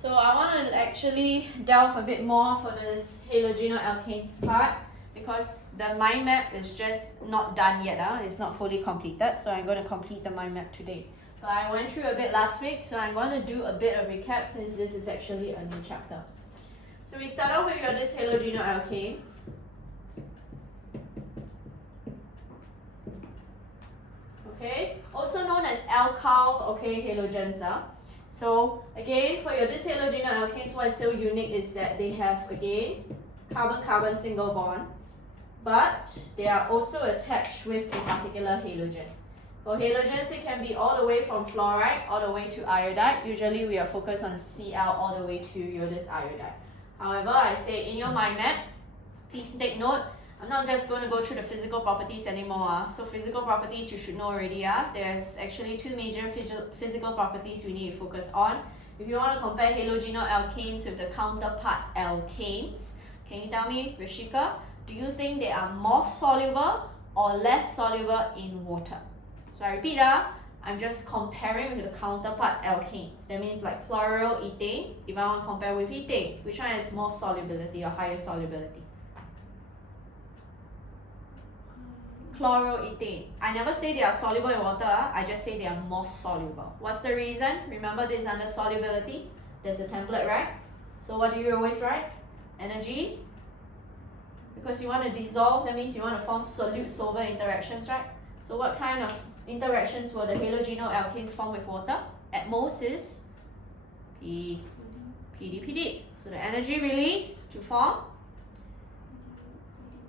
So I want to actually delve a bit more for this halogenoalkanes part because the mind map is just not done yet. It's not fully completed, so I'm going to complete the mind map today. But I went through a bit last week, so I'm going to do a bit of recap since this is actually a new chapter. So we start off with your this halogenoalkanes. Okay, also known as alkyl halogens. So again, for your this halogenoalkanes, what is so unique is that they have again carbon-carbon single bonds, but they are also attached with a particular halogen. For halogens, it can be all the way from fluoride all the way to iodide. Usually we are focused on Cl all the way to your this iodide. However, I say in your mind map, please take note, I'm not just going to go through the physical properties anymore. So physical properties you should know already. There's actually two major physical properties we need to focus on. If you want to compare halogenoalkanes with the counterpart alkanes, can you tell me, Rishika, do you think they are more soluble or less soluble in water? So I repeat, I'm just comparing with the counterpart alkanes. That means like chloroethane, if I want to compare with ethane, which one has more solubility or higher solubility? Chloroethane. I never say they are soluble in water, I just say they are more soluble. What's the reason? Remember this is under solubility. There's a template, right? So what do you always write? Energy. Because you want to dissolve, that means you want to form solute-solvent interactions, right? So what kind of interactions will the halogenoalkanes form with water? At most is PD. So the energy release to form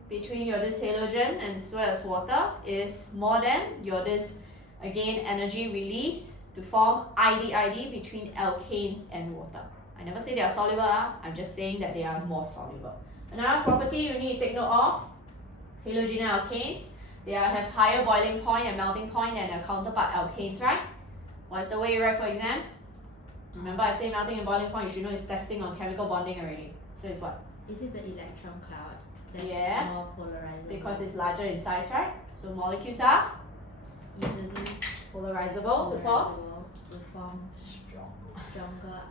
between your this halogen and as well as water is more than your this again energy release to form ID between alkanes and water. I never say they are soluble, I'm just saying that they are more soluble. Another property you need to take note of, halogenoalkanes, they have higher boiling point and melting point than their counterpart alkanes, right? What's the way you write for exam? Remember I say melting and boiling point, you should know it's testing on chemical bonding already. So it's what? Is it the electron cloud? Yeah, more polarizable. because it's larger in size, right? So molecules are Easily polarizable to form stronger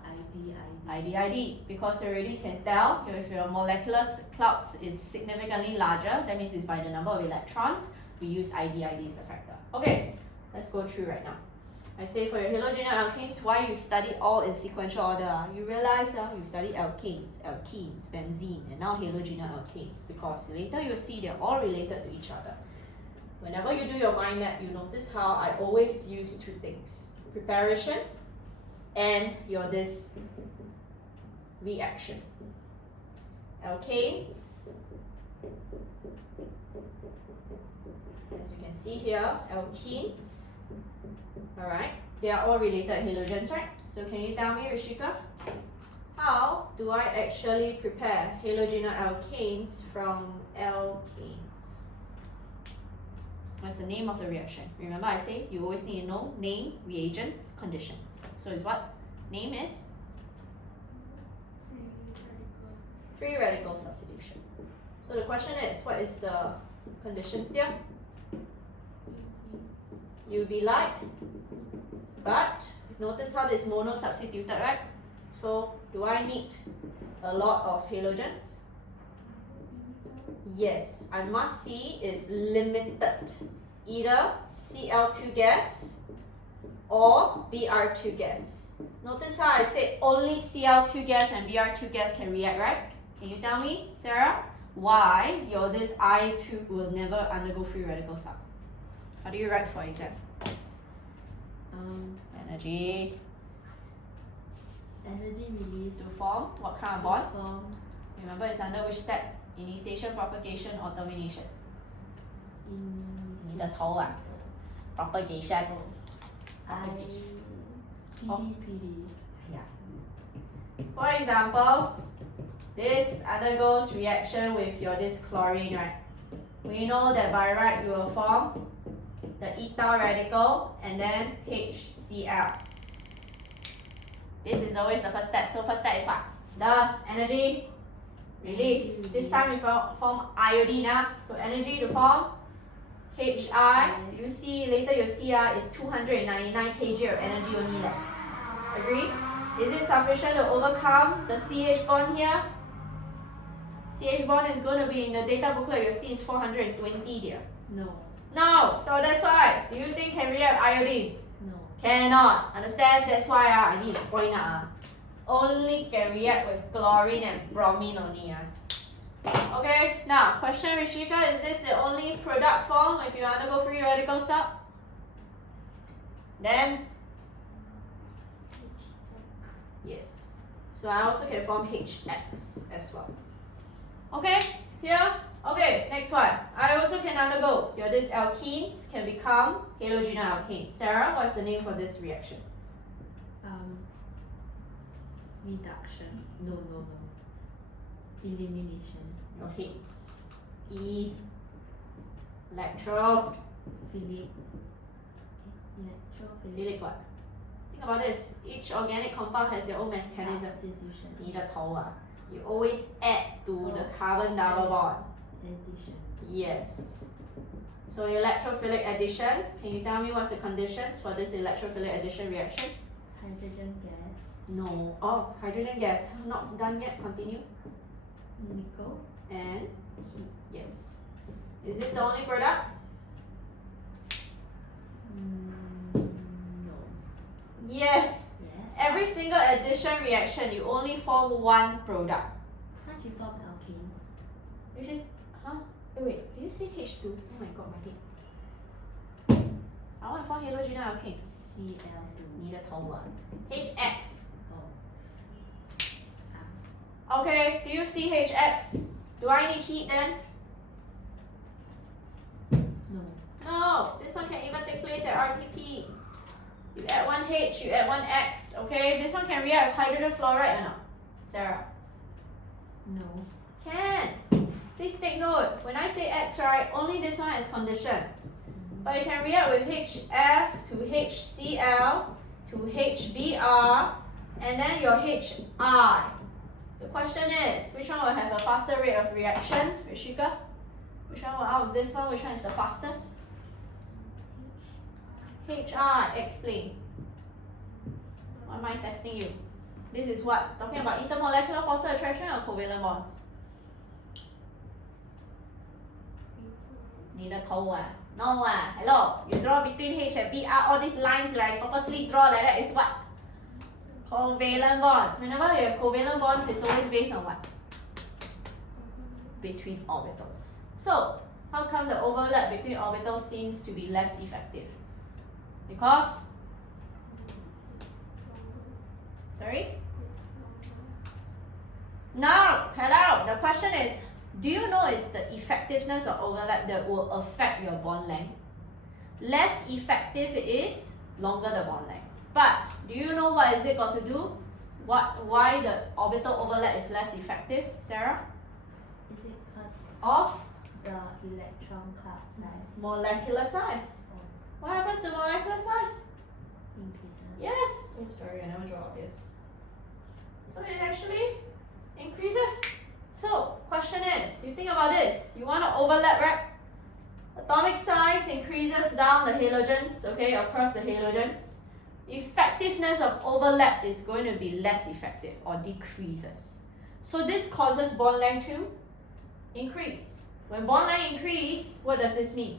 ID. because you already can tell if your molecular clouds is significantly larger, that means it's by the number of electrons. We use ID as a factor. Okay, let's go through right now. I say for your halogenoalkanes, why you study all in sequential order? You realize you study alkanes, benzene, and now halogenoalkanes because later you'll see they're all related to each other. Whenever you do your mind map, you notice how I always use two things: preparation and your this reaction. Alkanes, as you can see here, alkenes. Alright, they are all related halogens, right? So can you tell me, Rishika, how do I actually prepare halogenoalkanes from alkanes? What's the name of the reaction? Remember I say you always need to know name, reagents, conditions. So it's what? Name is? Free radical substitution. So the question is, what is the conditions here? UV light, but notice how this mono substituted, right? So do I need a lot of halogens? Yes, I must see is limited, either Cl2 gas or Br2 gas. Notice how I said only Cl2 gas and Br2 gas can react, right? Can you tell me, Sarah, why your this I2 will never undergo free radical sub? How do you write for exam? Energy release to form what kind of bonds? form Remember it's under which step? Initiation, propagation, or termination? in 你的头啊 propagation. PD. Yeah. For example, this undergoes reaction with your this chlorine, right? We know that by right you will form the ethyl radical and then HCl. This is always the first step. So first step is what? The energy release. This time we form iodine. So energy to form HI. Do you see later you'll see is 299 kg of energy only left. Agree? Is it sufficient to overcome the CH bond here? CH bond is going to be in the data booklet, you'll see it's 420 there. No. No, so that's why. Do you think can react with iodine? No. Cannot. Understand? That's why I need to point out. Only can react with chlorine and bromine only. Okay, now question Rishika, is this the only product form if you undergo free radical sub? Then yes. So I also can form HX as well. Okay, here. Okay, next one. I also can undergo here these alkenes can become halogenoalkanes. Sarah, what's the name for this reaction? Reduction. No. Elimination. Okay. Electrophilic what? Think about this. Each organic compound has your own mechanism. Substitution. 你的头啊, you always add to the carbon double bond. Addition. Yes. So electrophilic addition. Can you tell me what's the conditions for this electrophilic addition reaction? Hydrogen gas. No. Oh, hydrogen gas. Not done yet. Continue. Nickel. And yes. Is this the only product? No. Yes. Yes. Every single addition reaction, you only form one product. Can't you form alkanes? Which is, huh? Wait, do you say H2? Oh my god, my head. I want to form halogenoalkanes. Cl2. 你的头啊. HX. Oh. Okay, do you see HX? Do I need heat then? No. No, this one can even take place at RTP. You add one H, you add one X, okay? This one can react with hydrogen fluoride or not? Sarah? No. Can. Please take note. When I say X, right, only this one has conditions. But you can react with HF to HCl to HBr and then your HI. The question is, which one will have a faster rate of reaction, Rishika? Which one out of this one, which one is the fastest? HI, explain. Why am I testing you? This is what? Talking about intermolecular force of attraction or covalent bonds? 你的头啊? No hello, you draw between H and Br, all these lines right, purposely draw like that is what? Covalent bonds. Whenever you have covalent bonds, it's always based on what? Between orbitals. So, how come the overlap between orbitals seems to be less effective? Because? Sorry? No, hello. The question is, do you know it's the effectiveness of overlap that will affect your bond length? Less effective it is, longer the bond length. But do you know what is it got to do? Why the orbital overlap is less effective, Sarah? Is it because Of the electron cloud size molecular size. What happens to molecular size? increases? Yes. Oh, sorry, I never draw this. So it actually increases. So, question is, you think about this. You want to overlap, right? Atomic size increases down the halogens, okay, across the halogens. Effectiveness of overlap is going to be less effective or decreases. So this causes bond length to increase. When bond length increase, what does this mean?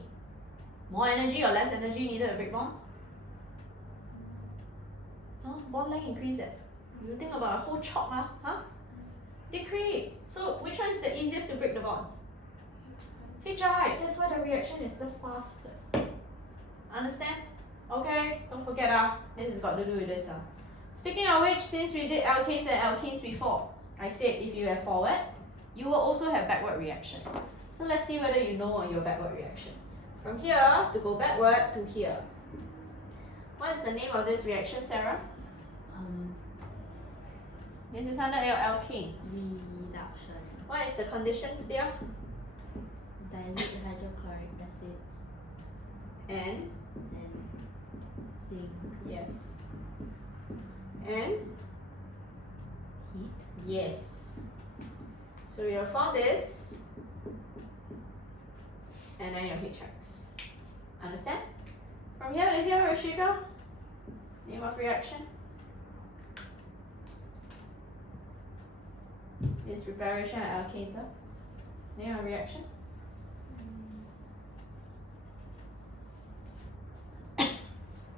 More energy or less energy needed to break bonds? Huh? Bond length increase. You think about a whole chop, huh? Decrease. So which one is the easiest to break the bonds? HI. That's why the reaction is the fastest. Understand? Okay, don't forget this has got to do with this. Speaking of which, since we did alkanes and alkenes before, I said if you have forward, you will also have backward reaction. So let's see whether you know your backward reaction. From here to go backward to here. What is the name of this reaction, Sarah? This is under your alkanes. Reduction. What is the conditions there? Dilute hydrochloric acid And zinc. yes. And Heat. yes. So you'll form this and then your HX. Understand? From here to here, Rishika, name of reaction. is preparation of alkanes. Name a reaction.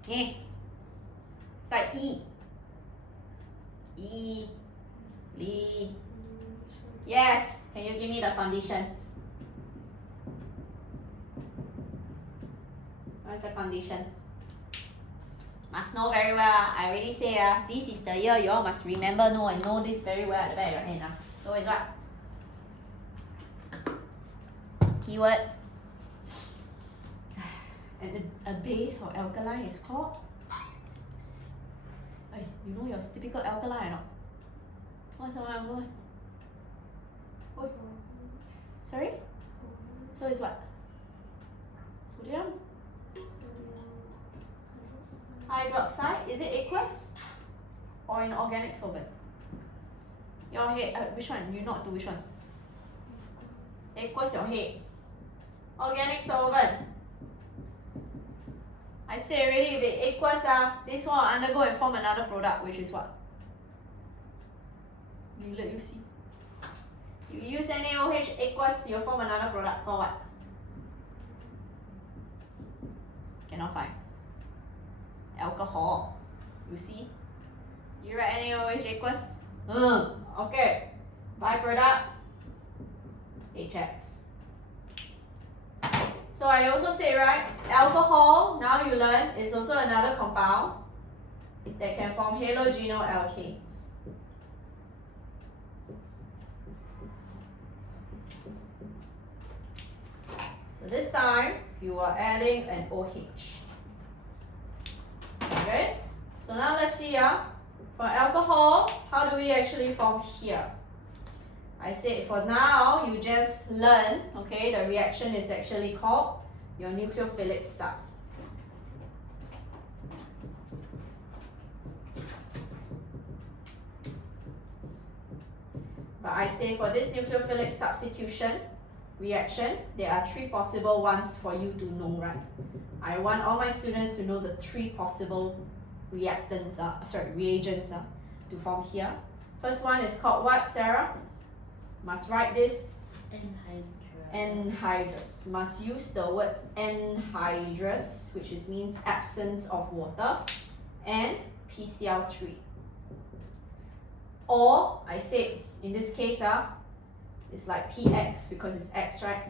Yeah. It's like E. E. Li. Yes. Can you give me the conditions? What's the conditions? Must know very well. I already say this is the year you all must remember, know and know this very well at the back of your hand. So it's what? Keyword. And a base or alkaline is called? Hey, you know your typical alkaline or not? What's our alkaline? Oh. Sorry? So it's what? Sodium? Hydroxide? Is it aqueous? Or in organic solvent? Your head, which one? You not to which one? Aqueous your head. Organic solvent. I say already, if it aqueous, this one will undergo and form another product, which is what? You let you see. You use NaOH aqueous, you'll form another product called what? Cannot find. Alcohol. You see? You write NaOH aqueous? Okay. Byproduct HX. So I also say, right, alcohol, now you learn, is also another compound that can form halogenoalkanes. So this time, you are adding an OH. Okay? So now let's see, for alcohol, how do we actually form here? I said for now, you just learn, okay, the reaction is actually called your nucleophilic sub. But I say for this nucleophilic substitution reaction, there are 3 possible ones for you to know, right? I want all my students to know the 3 possible reagents to form here. First one is called what, Sarah? Must write this. Anhydrous. Must use the word anhydrous, which means absence of water, and PCl3. Or I said in this case, it's like PX because it's X, right?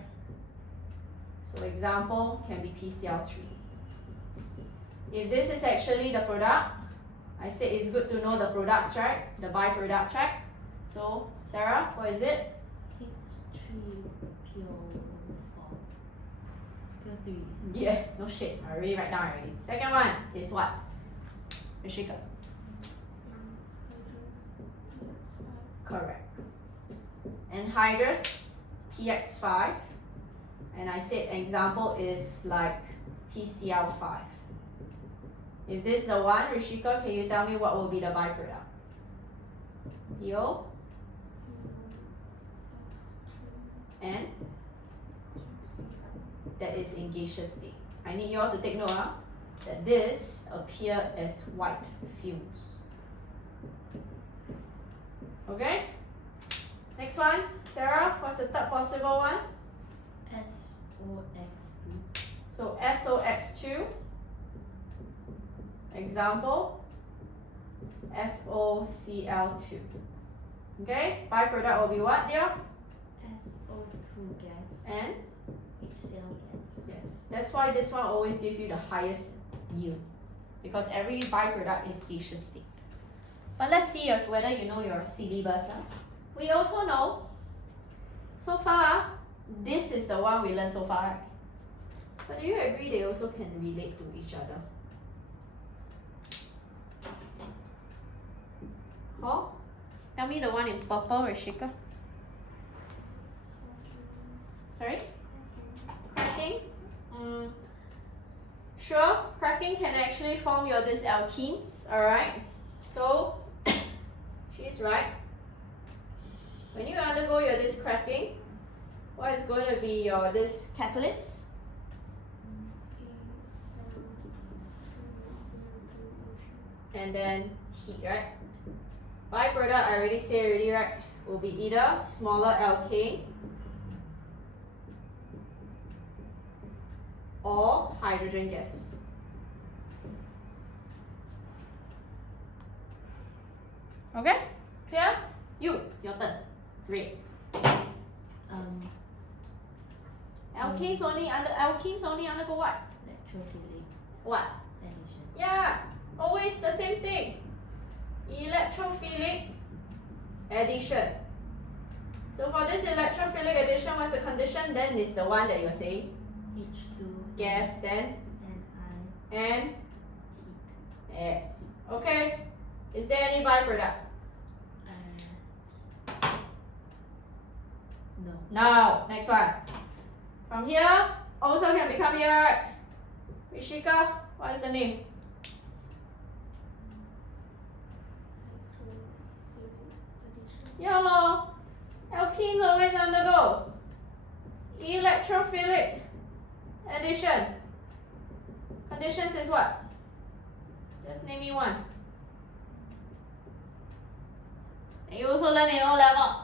So example can be PCl3. If this is actually the product, I said it's good to know the products, right? The byproducts, right? So Sarah, what is it? H3PO4. Pure 3. Yeah, no shit. I already write down already. Second one is what? Rishika. Correct. Anhydrous, PX5. And I said example is like PCl5. If this is the one, Rishika, can you tell me what will be the byproduct? PO and that is in gaseous state. I need you all to take note that this appear as white fumes. Okay? Next one, Sarah, what's the third possible one? SOX2. So SOX2. Example, SOCl2. Okay, byproduct will be what, dear? SO2 gas. And? HCl gas. Yes, that's why this one always gives you the highest yield. Because every byproduct is gaseous state. But let's see if whether you know your syllabus. We also know, so far, this is the one we learned so far, right? But do you agree they also can relate to each other? Oh, tell me the one in purple, Rishika. Sorry? Cracking? Sure, cracking can actually form your these alkenes, alright? So, she's right. When you undergo your this cracking, what is going to be your this catalyst? And then heat, right? Byproduct, I already say already, right? will be either smaller alkane or hydrogen gas. Okay? Clear? Your turn. Red. Alkanes only undergo what? Electrophilic What? addition. Yeah, always the same thing. Electrophilic addition. So for this electrophilic addition, what's the condition? Then it's the one that you're saying. H2 Gas, then and and heat. S. Okay. Is there any byproduct? No. No. Next one. From here, also can become here, right? Rishika, what is the name? Yeah, lor. Alkenes always undergo electrophilic addition. Conditions is what? Just name me one. And you also learn in O level.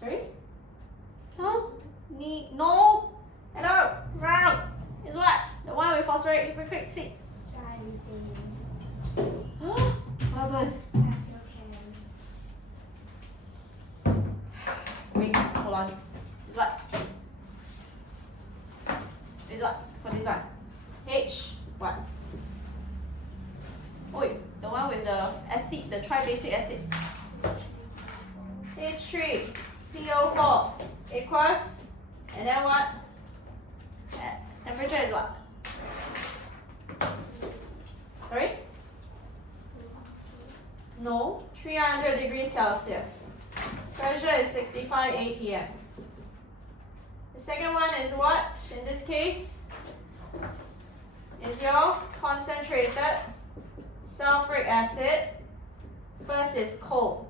Sorry? Huh? No. Hello. Round. Is what? The one with phosphorate. Quick, see. What happened? Wait, hold on. Is what? Is what? For this one. H what? Oi, the one with the acid, the tribasic acid. H3, PO4 equals, and then what? Temperature is what? Sorry? No, 300 degrees Celsius. Pressure is 65 atm. The second one is what? In this case, is your concentrated sulfuric acid. First is cold,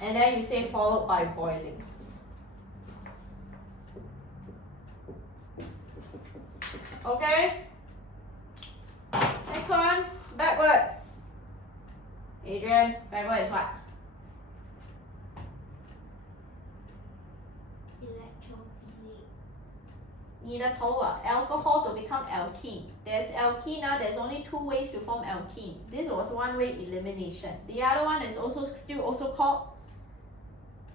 and then you say followed by boiling. Okay? Next one, backwards. Adrian, backward is what? Electrophilic. 你的头啊 alcohol to become alkene. There's alkene now, there's only two ways to form alkene. This was one way elimination. The other one is still called.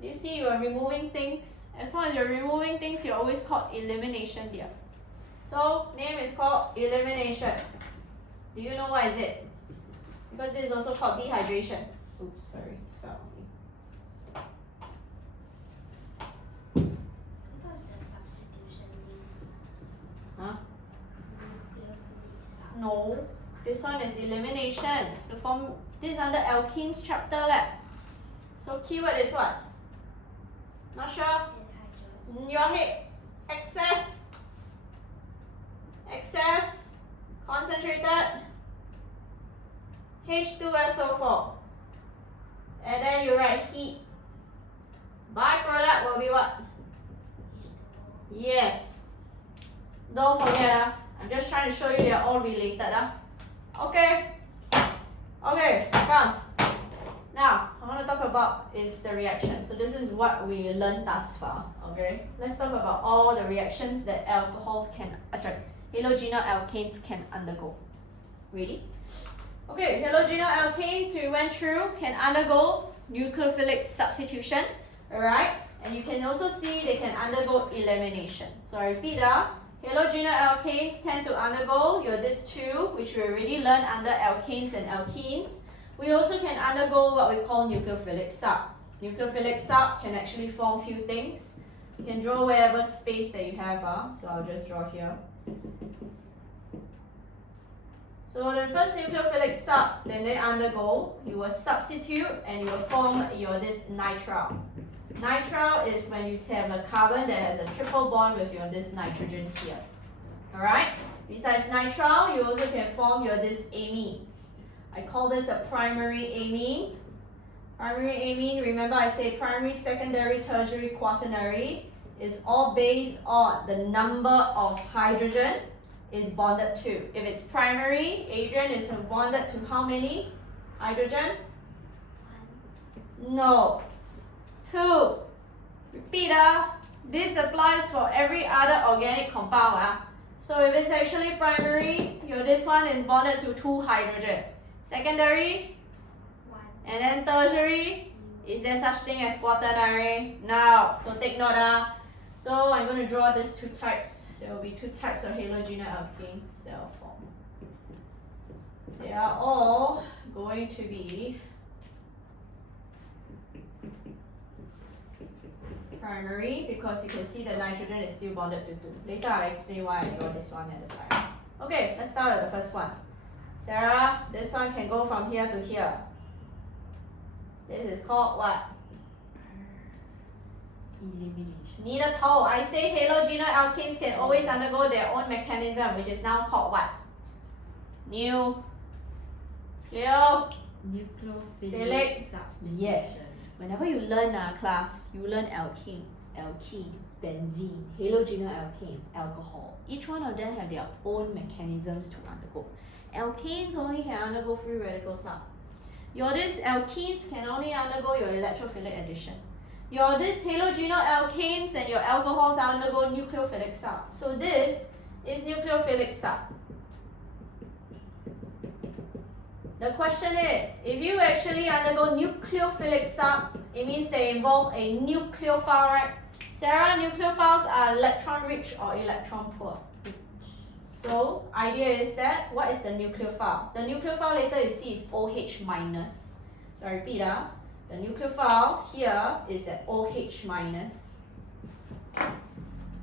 Do you see you are removing things? As long as you're removing things, you're always called elimination here. So name is called elimination. Do you know what is it? Because this is also called dehydration. Oops, sorry, spelled wrong. What's the substitution name? Huh? Nucleophilic sub. No, this one is elimination. The form this is under alkenes chapter leh. So keyword is what? Not sure? Anhydrous. In your head. Excess concentrated H2SO4. And then you write heat. Byproduct will be what? H2O. Yes. Don't forget, I'm just trying to show you they're all related. Okay. Okay, come. Now, I want to talk about is the reaction. So this is what we learned thus far. Okay. Let's talk about all the reactions that halogenal alkanes can undergo. Ready? Okay, halogenal alkanes we went through can undergo nucleophilic substitution. Alright? And you can also see they can undergo elimination. So I repeat, halogenal alkanes tend to undergo these two, which we already learned under alkanes and alkenes. We also can undergo what we call nucleophilic sub. Nucleophilic sub can actually form few things. You can draw wherever space that you have. So I'll just draw here. So the first nucleophilic sub, then they undergo, you will substitute and you will form this nitrile. Nitrile is when you have a carbon that has a triple bond with this nitrogen here. Alright? Besides nitrile, you also can form this amines. I call this a primary amine. Primary amine, remember I say primary, secondary, tertiary, quaternary is all based on the number of hydrogen is bonded to. If it's primary, Adrian is bonded to how many hydrogen? One. No. 2. Repeat, this applies for every other organic compound. So if it's actually primary, your this one is bonded to 2 hydrogen. Secondary, 1. and then tertiary, is there such thing as quaternary? No. So take note. So I'm going to draw these 2 types. There will be 2 types of halogenal alkanes that will form. They are all going to be primary because you can see the nitrogen is still bonded to 2. Later I'll explain why I draw this one at the side. Okay, let's start at the first one. Sarah, this one can go from here to here. This is called what? Elimination. 你的头 I say halogenal alkanes can always undergo their own mechanism, which is now called what? Nucleophilic Nucleophilic substitution. Yes. Whenever you learn class, you learn alkenes, benzene, halogenal alkanes, alcohol. Each one of them have their own mechanisms to undergo. Alkanes only can undergo free radicals. Your this alkenes can only undergo your electrophilic addition. Your this halogenal alkanes and your alcohols undergo nucleophilic sub. So this is nucleophilic sub. The question is, if you actually undergo nucleophilic sub, it means they involve a nucleophile, right? Sarah, nucleophiles are electron rich or electron poor? So, idea is that, what is the nucleophile? The nucleophile later you see is OH minus. So I repeat, the nucleophile here is at OH minus.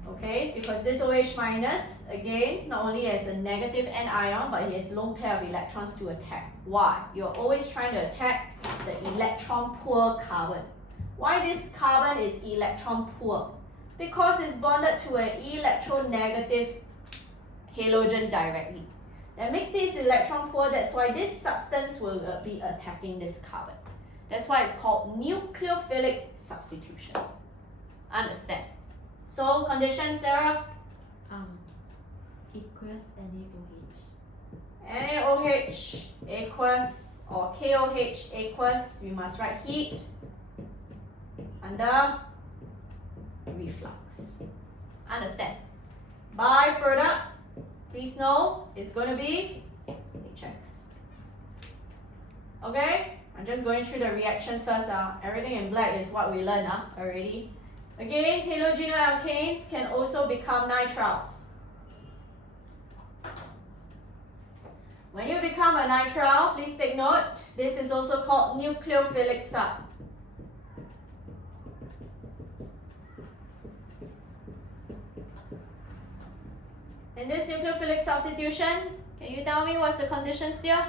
Okay, because this OH minus, again, not only has a negative N ion, but it has lone pair of electrons to attack. Why? You're always trying to attack the electron poor carbon. Why this carbon is electron poor? Because it's bonded to an electronegative halogen directly. That makes this electron poor, that's why this substance will be attacking this carbon. That's why it's called nucleophilic substitution. Understand? So, condition, Sarah? Equals NaOH. NaOH aqueous or KOH aqueous, we must write heat under reflux. Understand? Byproduct, please know, it's going to be HX. Okay? I'm just going through the reactions first. Everything in black is what we learned already. Again, halogenal alkanes can also become nitriles. When you become a nitrile, please take note, this is also called nucleophilic sub. In this nucleophilic substitution, can you tell me what's the conditions there?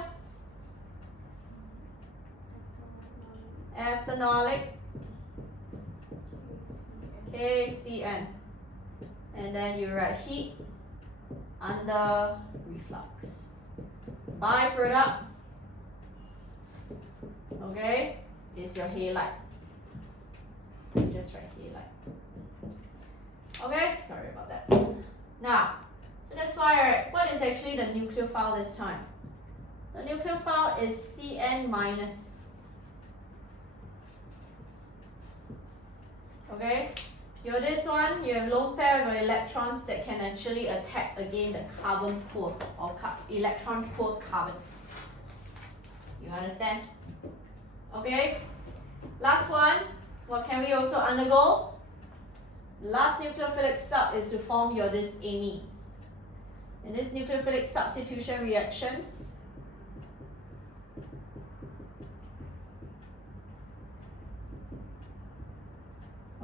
Ethanolic KCN. And then you write heat under reflux. Byproduct, okay, is your halide. Just write halide. Okay, sorry about that. Now, so that's why, right, what is actually the nucleophile this time? The nucleophile is Cn minus. Okay, you're this one, you have lone pair of electrons that can actually attack again the carbon poor or electron poor carbon. You understand? Okay, last one, what can we also undergo? Last nucleophilic sub is to form your this amine. In this nucleophilic substitution reactions,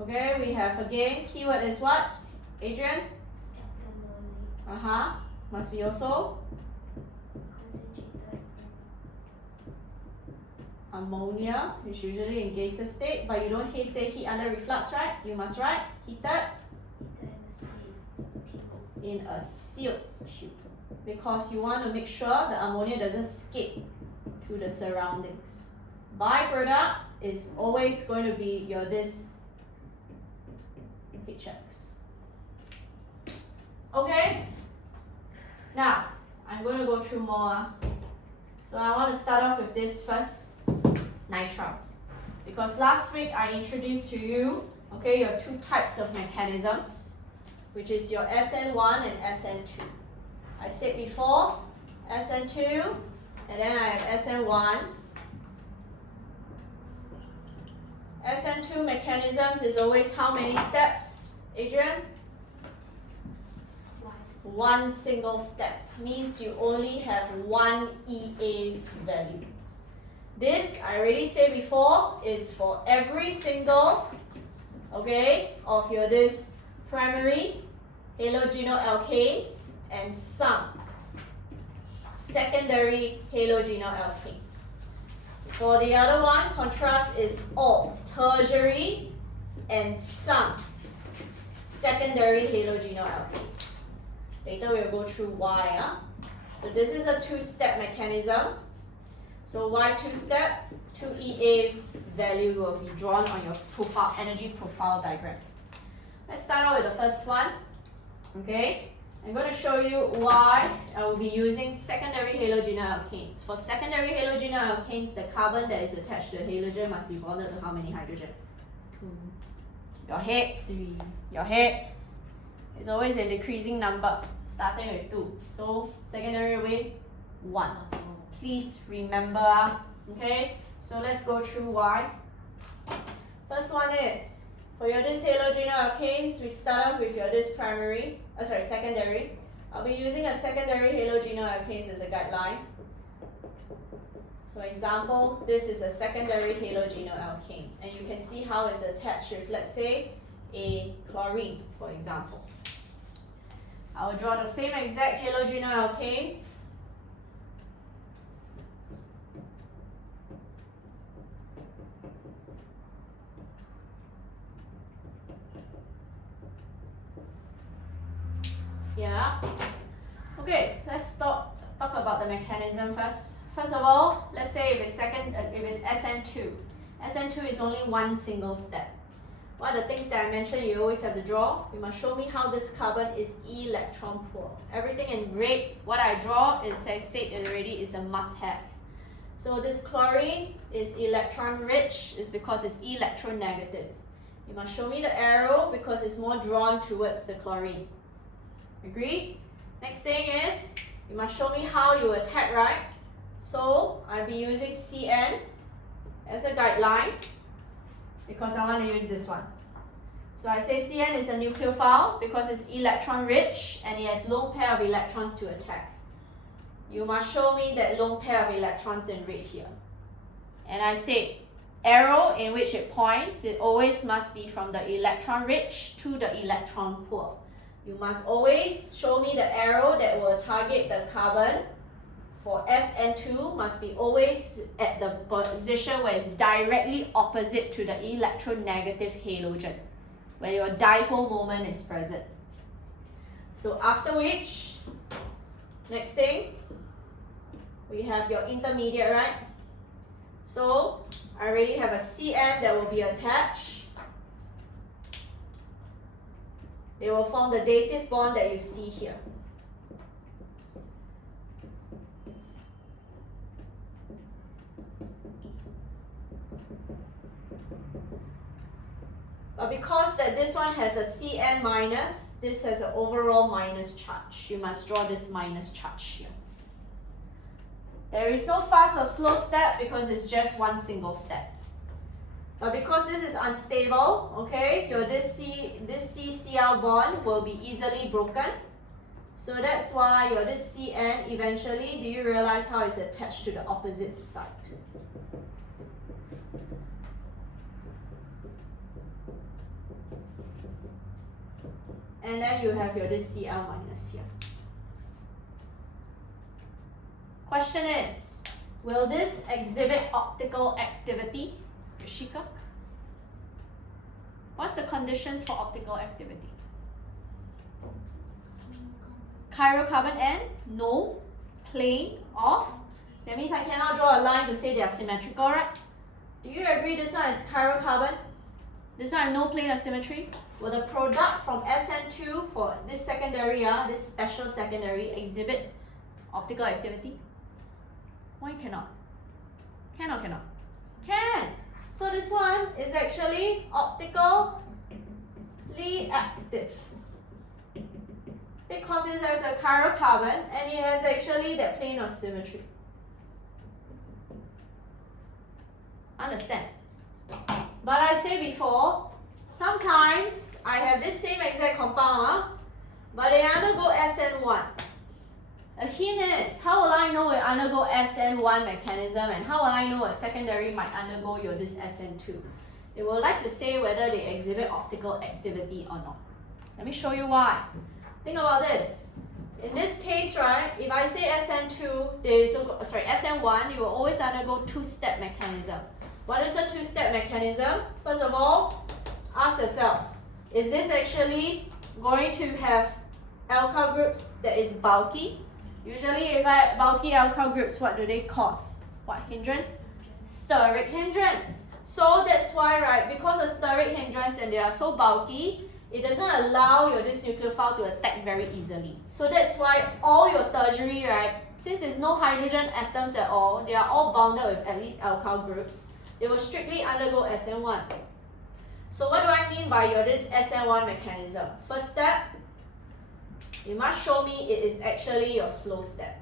okay, we have again, keyword is what? Adrian? Ethanolic. Must be also Concentrated ammonia, which is usually in gaseous state, but you don't say heat under reflux, right? You must write heated in a sealed tube because you want to make sure the ammonia doesn't escape to the surroundings. Byproduct is always going to be your this HX. Okay? Now, I'm going to go through more. So I want to start off with this first, nitriles. because last week I introduced to you, okay, your two types of mechanisms, which is your SN1 and SN2. I said before, SN2, and then I have SN1. SN2 mechanisms is always how many steps, Adrian? One single step. Means you only have one EA value. This, I already said before, is for every single, okay, of your this primary halogenoalkanes and some secondary halogenoalkanes. For the other one, contrast is all tertiary and some secondary halogenoalkanes. Later we'll go through why. So this is a two-step mechanism. So why two-step? 2EA value will be drawn on your profile, energy profile diagram. Let's start out with the first one. Okay, I'm going to show you why I will be using secondary halogenoalkanes. For secondary halogenoalkanes, the carbon that is attached to the halogen must be bonded to how many hydrogen? 2, Your head. 3, Your head. It's always a decreasing number, starting with 2. So secondary with 1. Please remember, okay? So let's go through why. First one is, for your this halogenoalkanes, we start off with your this secondary. I'll be using a secondary halogenoalkanes as a guideline. So example, this is a secondary halogenoalkane, and you can see how it's attached with, let's say, a chlorine, for example. I will draw the same exact halogenoalkanes. Yeah. Okay, let's talk about the mechanism first. First of all, let's say if it's SN2. SN2 is only one single step. One of the things that I mentioned you always have to draw, you must show me how this carbon is electron poor. Everything in red, what I draw is, I said already, is a must-have. So this chlorine is electron rich, is because it's electronegative. You must show me the arrow because it's more drawn towards the chlorine. Agree? Next thing is, you must show me how you attack, right? So I'll be using CN as a guideline because I want to use this one. So I say CN is a nucleophile because it's electron rich and it has lone pair of electrons to attack. You must show me that lone pair of electrons in red here. And I say arrow in which it points, it always must be from the electron rich to the electron poor. You must always show me the arrow that will target the carbon. For SN2 must be always at the position where it's directly opposite to the electronegative halogen, where your dipole moment is present. So after which, next thing, we have your intermediate, right? So I already have a CN that will be attached. They will form the dative bond that you see here. But because that this one has a CN minus, this has an overall minus charge. You must draw this minus charge here. There is no fast or slow step because it's just one single step. But because this is unstable, okay, this CCl bond will be easily broken. So that's why your this CN eventually, do you realize how it's attached to the opposite side? And then you have your this Cl minus here. Question is, will this exhibit optical activity? Rishika? What's the conditions for optical activity? Chirocarbon and no plane of. That means I cannot draw a line to say they are symmetrical, right? Do you agree this one is chirocarbon? This one no plane of symmetry? Will the product from SN2 for this secondary, this special secondary, exhibit optical activity? Why cannot? Can or cannot? Can! So this one is actually optically active because it has a chiral carbon and it has actually that plane of symmetry. Understand? But I say before, sometimes I have this same exact compound, but they undergo SN1. A hint is, how will I know it undergo SN1 mechanism and how will I know a secondary might undergo this SN2? They will like to say whether they exhibit optical activity or not. Let me show you why. Think about this. In this case, right, if I say SN2, SN1, you will always undergo two-step mechanism. What is a two-step mechanism? First of all, ask yourself, is this actually going to have alkyl groups that is bulky? Usually if I have bulky alkyl groups, what do they cause? What hindrance? Steric hindrance. So that's why, right, because of steric hindrance and they are so bulky, it doesn't allow this nucleophile to attack very easily. So that's why all your tertiary, right, since there's no hydrogen atoms at all, they are all bounded with at least alkyl groups, they will strictly undergo SN1. So what do I mean by this SN1 mechanism? First step, you must show me it is actually your slow step.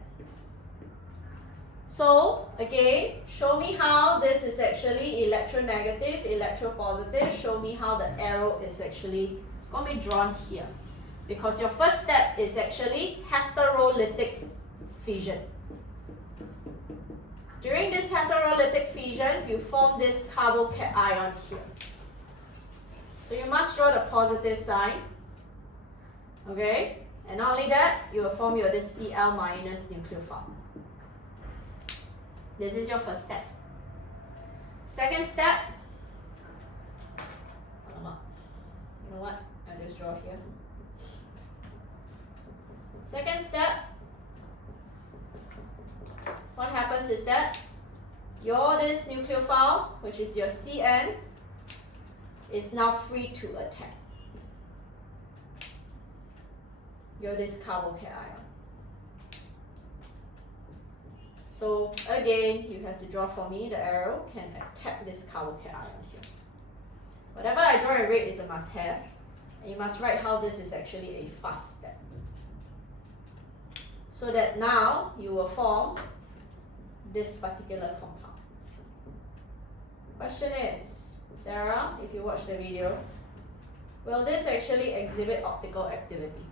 So again, show me how this is actually electronegative, electropositive. Show me how the arrow is actually going to be drawn here. Because your first step is actually heterolytic fission. During this heterolytic fission, you form this carbocation here. So you must draw the positive sign. Okay? And not only that, you will form this Cl- nucleophile. This is your first step. Second step, you know what? I'll just draw here. Second step, what happens is that this nucleophile, which is your Cn, is now free to attack this carbocation. So again, you have to draw for me the arrow can attack this carbocation here. Whatever I draw in red is a must-have, and you must write how this is actually a fast step. So that now you will form this particular compound. Question is, Sarah, if you watch the video, will this actually exhibit optical activity?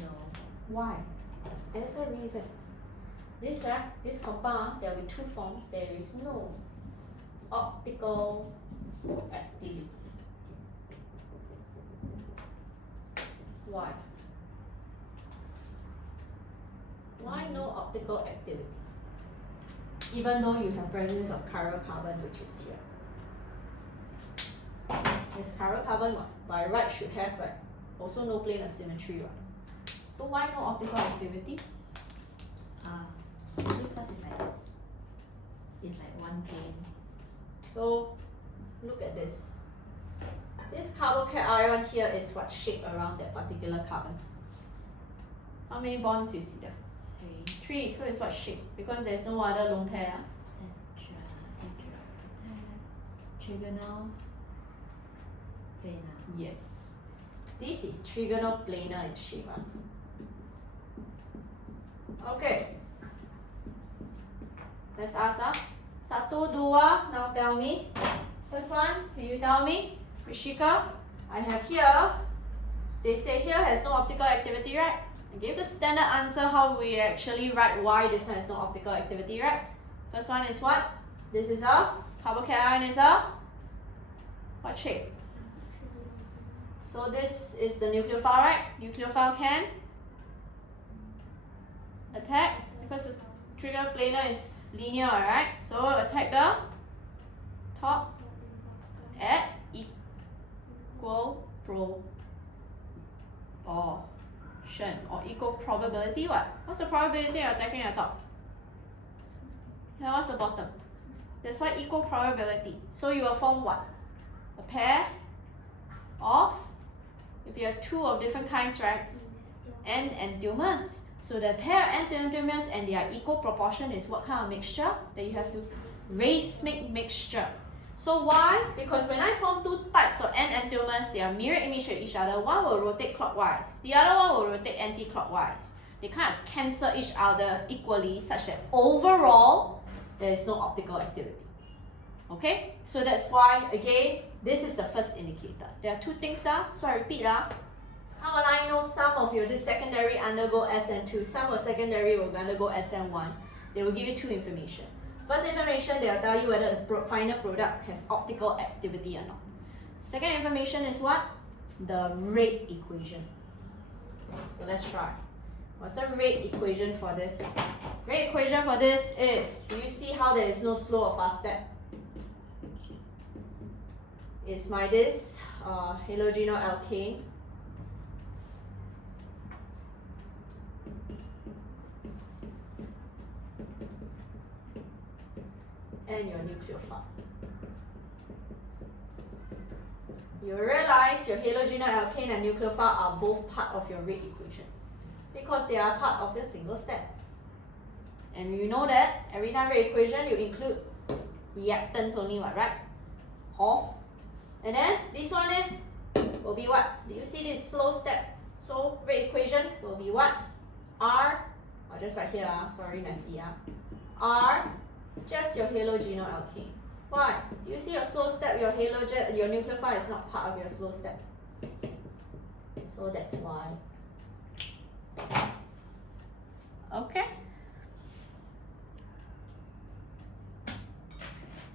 No. Why? There's a reason. This compound, there will be two forms. There is no optical activity. Why? Why no optical activity? Even though you have presence of chiral carbon, which is here. This chiral carbon by right should have, right? Also no plane of symmetry, right? So why no optical activity? Because it's like one plane. So look at this. This carbocation here is what shape around that particular carbon. How many bonds you see there? 3. So it's what shape? Because there's no other lone pair. Trigonal planar. Yes. This is trigonal planar in shape. Okay. Let's ask. 1, 2, now tell me. First one, can you tell me? Rishika, I have here, they say here has no optical activity, right? I gave the standard answer how we actually write why this one has no optical activity, right? First one is what? This is a carbocation is a what shape? So this is the nucleophile, right? Nucleophile can attack because the trigonal planar is linear, right? So attack the top at equal proportion or equal probability. What's the probability of attacking the top? And what's the bottom? That's why equal probability. So you will form what? A pair of, if you have 2 of different kinds, right? N enantiomers. So the pair of N-enantiomers and their equal proportion is what kind of mixture that you have to racemic mixture. So why? Because when I form two types of N-enantiomers, they are mirror image of each other. One will rotate clockwise, the other one will rotate anti-clockwise. They kind of cancel each other equally such that overall there is no optical activity. Okay, so that's why again this is the first indicator. There are two things, so I repeat. How will I know some of your this secondary undergo SN2, some of secondary will undergo SN1? They will give you two information. First information, they will tell you whether the final product has optical activity or not. Second information is what? The rate equation. So let's try. What's the rate equation for this? Rate equation for this is, do you see how there is no slow or fast step? It's my this halogenoalkane. And your nucleophile. You realize your halogenoalkane and nucleophile are both part of your rate equation because they are part of the single step. And you know that every time rate equation you include reactants only, right? And then this one will be what? Do you see this slow step? So rate equation will be what? R, or just right here, sorry messy, R, just your halogenoalkane. Why? Do you see your slow step? Your nucleophile is not part of your slow step. So that's why. Okay.